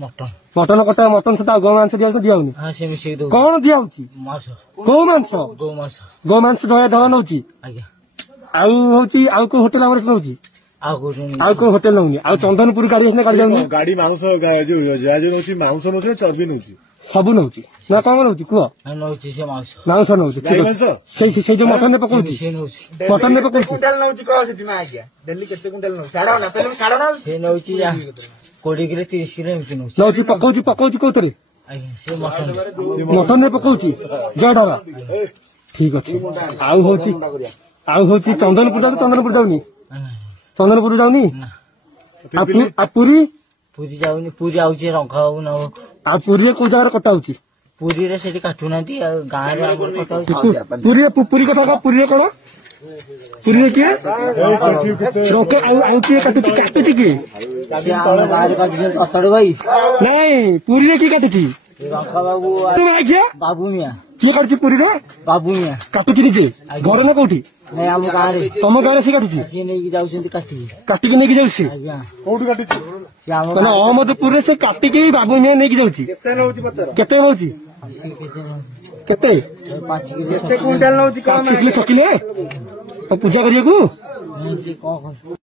mutton कटा mutton सहित गौ मांस दिया दियाऊनी कौन दिया गौ मांस गौ मांस ढला नौ आउ को होटेल आउ को होटेल नौनी आ चंदनपुर गाड़ी गाड़ी जाऊनी गाड़ी मांस मांस नौ चर्बी नौ सब नौ ना कौन नौ कह मांस नौ जो मटन ने पकाउची मटन ने पकाउची 20 किलो 30 किलो नौ पकाउची कोतरे मटन ने पकाउची जय ढाबा ठीक अच्छे आउ चंदनपुर जाऊनी चंदनपुर जाऊनी पूरी जाऊनी पूरी आउची रंखा न आ पूरी को जगह कटा होची पूरी रे सेठी काटू नांती गां रे कटा होची पूरी कथा पूरी कोन पूरी के रोके आउ के काटुची के बाहर का असर भाई नहीं पूरी रे की काटुची रंखा बाबू बाबू मिया किए काटुची पूरी रे बाबू मिया काटुची निजे घर ना कोठी नहीं हम गां रे तुम गां रे से काटुची से नहीं जाउछंती काटी नहीं जाउसी आज्ञा कोठी काटुची से हम ना अहमदपुर रे से काटी के बाबू मिया नहीं जाउची केते नौची केते 5 किलो क्विंटल नौची 5 किलो 6 किलो पूजा करिए को नहीं जी कौन